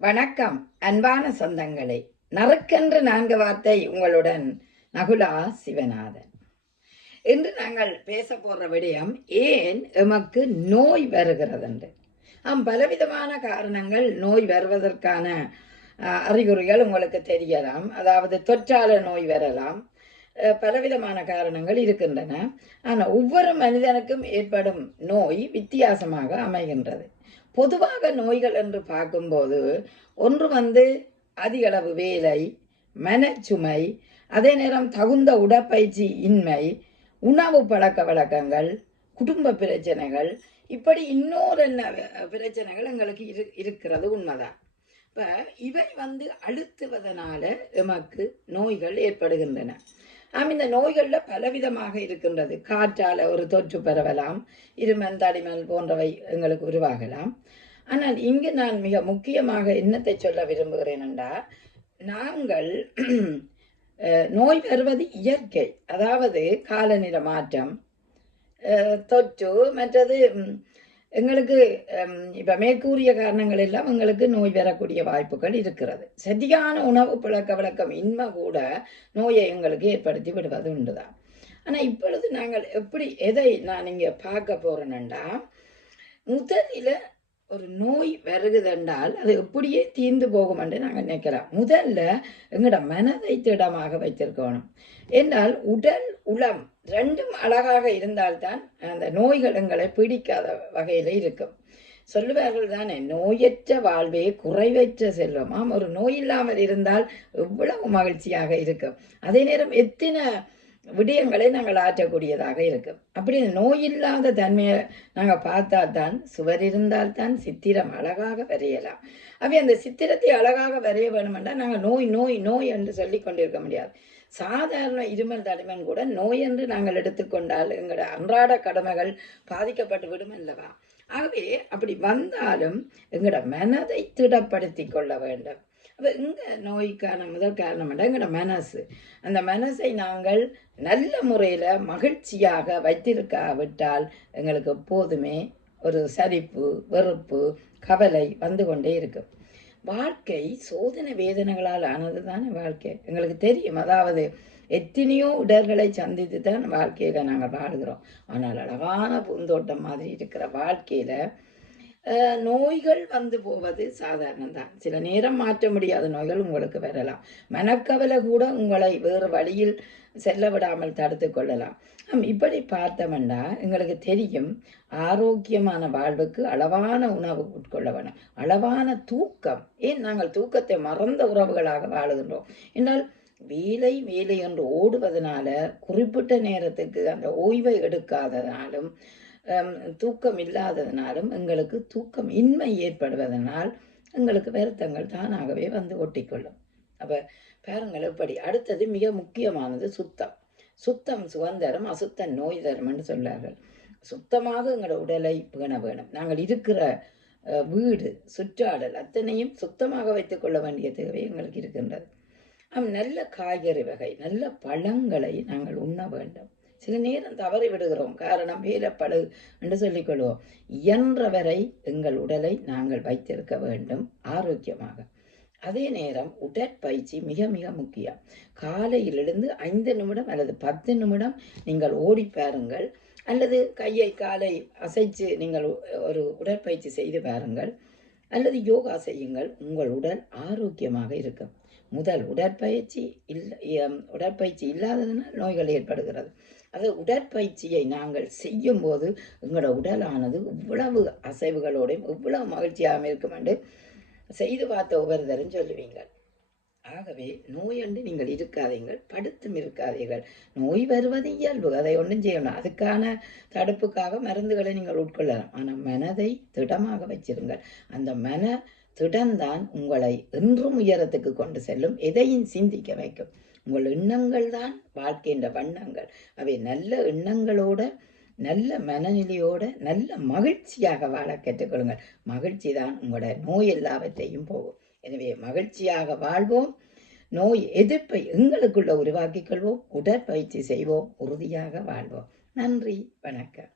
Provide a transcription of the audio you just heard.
வணக்கம் அன்பான சொந்தங்களே. நறுக்கென்று 4 வார்த்தை உங்களுடன் நகுலா சிவநாதன். இன்று நாங்கள் பேச போற விடயம் ஏன் எமக்கு நோய் வருகிறது என்று. பலவிதமான காரணங்கள் நோய் வருவதற்கான அறிகுறிகள் உங்களுக்கு தெரியலாம். அதாவது தொற்றால நோய் வரலாம். பலவிதமான காரணங்கள் இருக்கின்றன. ஆனால் ஒவ்வொரு மனிதனுக்கும் ஏற்படும் நோய் வித்தியாசமாக அமைகின்றது. பொதுவாக நோய்கள் என்று பார்க்கும்போது ஒன்று அதிகளவு வேலை, மனச்சுமை, அதே நேரம் தகுந்த உடற்பயிற்சி இன்மை, உணவு பழக்க வழக்கங்கள், குடும்ப பிரச்சனைகள், இப்படி இன்னொரு பிரச்சனைகள் எங்களுக்கு இருக்கிறது உண்மைதான். இப்போ இவை அழுத்துவதனால எமக்கு நோய்கள் ஏற்படுகின்றன. இந்த நோய்களில் பலவிதமாக இருக்கின்றது. காற்றால் ஒரு தொற்று பரவலாம், இருமல் தடிமல் போன்றவை எங்களுக்கு உருவாகலாம். ஆனால் இங்கு நான் மிக முக்கியமாக என்னத்தை சொல்ல விரும்புகிறேன் என்றால், நாங்கள் நோய் வருவது இயற்கை. அதாவது காலநில மாற்றம், தொற்று, மற்றது எங்களுக்கு இப்போ மேற்கூறிய காரணங்கள் எல்லாம் எங்களுக்கு நோய் வரக்கூடிய வாய்ப்புகள் இருக்கிறது. சரியான உணவு பழக்க வழக்கம் இன்மை கூட நோயை எங்களுக்கு ஏற்படுத்தி விடுவது உண்டுதான். ஆனால் இப்பொழுது நாங்கள் எதை நான் இங்கே பார்க்க போகிறேன்னா, முதலில் ஒரு நோய் வருகுதென்றால் அது எப்படியே தீர்ந்து போகும் என்று நாங்கள் நினைக்கிறோம். முதல்ல எங்களோட மனதை திடமாக வைத்திருக்கணும். என்றால் உடல் உளம் ரெண்டும் அழகாக இருந்தால்தான் அந்த நோய்கள் எங்களை பிடிக்காத வகையில் இருக்கும். சொல்லுவார்கள் தானே, நோயற்ற வாழ்வே குறைவற்ற செல்வம். ஒரு நோய் இல்லாமல் இருந்தால் எவ்வளவு மகிழ்ச்சியாக இருக்கும். அதே நேரம் எத்தனை விடயங்களை நாங்கள் ஆற்றக்கூடியதாக இருக்கும். அப்படி நோயில்லாத தன்மையை நாங்கள் பார்த்தால்தான், சுவர் இருந்தால்தான் சித்திரம் அழகாக வரையலாம். அந்த சித்திரத்தை அழகாக வரைய வேணுமென்றால் நாங்கள் நோய் நோய் நோய் என்று சொல்லி கொண்டிருக்க முடியாது. சாதாரண இருமல் தடிமன் கூட நோய் என்று நாங்கள் எடுத்துக்கொண்டால் எங்களோட அன்றாட கடமைகள் பாதிக்கப்பட்டு விடும் அல்லவா? ஆகவே அப்படி வந்தாலும் எங்களோட மனதை திடப்படுத்தி கொள்ள வேண்டும். அப்போ நோய்க்கான முதல் காரணம் எங்களோட மனசு. அந்த மனசை நாங்கள் நல்ல முறையில் மகிழ்ச்சியாக வைத்திருக்காவிட்டால் எங்களுக்கு எப்போதுமே ஒரு சலிப்பு, வெறுப்பு, கவலை வந்து கொண்டே இருக்கும். வாழ்க்கை சோதனை வேதனைகளால் ஆனது தானே வாழ்க்கை. எங்களுக்கு தெரியும். அதாவது எத்தனையோ இடர்களை சந்தித்து தான் வாழ்க்கையில் நாங்கள் வாழ்கிறோம். ஆனால் அழகான பூந்தோட்டம் மாதிரி இருக்கிற வாழ்க்கையில் நோய்கள் போவது சாதாரணம்தான். சில நேரம் மாற்ற முடியாத நோய்கள் உங்களுக்கு வரலாம். மனக்கவலை கூட உங்களை வேறு வழியில் செல்ல விடாமல் தடுத்து கொள்ளலாம். இப்படி பார்த்தோம்னா எங்களுக்கு தெரியும், ஆரோக்கியமான வாழ்வுக்கு அளவான உணவு உட்கொள்ள வேணும், அளவான தூக்கம். ஏன் நாங்கள் தூக்கத்தை மறந்த உறவுகளாக வாழுகின்றோம் என்றால், வேலை வேலை என்று ஓடுவதனால குறிப்பிட்ட நேரத்துக்கு அந்த ஓய்வை எடுக்காததனாலும் தூக்கம் இல்லாததினாலும் எங்களுக்கு தூக்கம் இன்மை ஏற்படுவதனால் எங்களுக்கு வருத்தங்கள் தானாகவே ஒட்டிக்கொள்ளும். அப்போ பாருங்கள் எப்படி. அடுத்தது மிக முக்கியமானது சுத்தம். சுத்தம் சுதந்திரம், அசுத்தம் நோய் தரும் என்று சொன்னார்கள். சுத்தமாக எங்களோட உடலை பேண வேணும். நாங்கள் இருக்கிற வீடு சுற்றாடல் அத்தனையும் சுத்தமாக வைத்துக் கொள்ள வேண்டிய தேவை எங்களுக்கு இருக்கின்றது. நல்ல காய்கறி வகை, நல்ல பழங்களை நாங்கள் உண்ண வேண்டும். சில நேரம் தவறி விடுகிறோம். காரணம் வேலைப்பழு என்று சொல்லிக்கொள்வோம். இயன்றவரை எங்கள் உடலை நாங்கள் வைத்திருக்க வேண்டும் ஆரோக்கியமாக. அதே நேரம் உடற்பயிற்சி மிக மிக முக்கியம். காலையில் எழுந்து 5 நிமிடம் அல்லது 10 நிமிடம் நீங்கள் ஓடி பாருங்கள், அல்லது கையை காலை அசைச்சு நீங்கள் ஒரு உடற்பயிற்சி செய்து பாருங்கள், அல்லது யோகா செய்யுங்கள். உங்கள் உடல் ஆரோக்கியமாக இருக்கும். முதல் உடற்பயிற்சி இல்லாததுனால் நோய்கள் ஏற்படுகிறது. அது உடற்பயிற்சியை நாங்கள் செய்யும் போது எங்களோட உடலானது இவ்வளவு அசைவுகளோடையும் இவ்வளவு மகிழ்ச்சியாக இருக்கும் என்று செய்து பார்த்த ஒவ்வொருத்தரும் சொல்லுவீங்கள். ஆகவே நோயண்டு நீங்கள் இருக்காதீங்கள், படுத்தும் இருக்காதீர்கள். நோய் வருவது இயல்பு, அதை ஒன்றும் செய்யணும். அதுக்கான தடுப்புக்காக மருந்துகளை நீங்கள் உட்கொள்ளலாம். ஆனால் மனதை திடமாக வச்சிருங்கள். அந்த மன திடம்தான் உங்களை என்றும் உயரத்துக்கு கொண்டு செல்லும், எதையும் சிந்திக்க வைக்கும். உங்கள் எண்ணங்கள் தான் வாழ்க்கையின் வண்ணங்கள். அவை நல்ல எண்ணங்களோட, நல்ல மனநிலையோட, நல்ல மகிழ்ச்சியாக வாழ கற்றுக்கொள்ளுங்கள். மகிழ்ச்சி தான் உங்களோட நோய் எல்லாவற்றையும் போகும். எனவே மகிழ்ச்சியாக வாழ்வோம். நோய் எதிர்ப்பை எங்களுக்குள்ள உருவாக்கிக் கொள்வோம். உடற்பயிற்சி செய்வோம். உறுதியாக வாழ்வோம். நன்றி, வணக்கம்.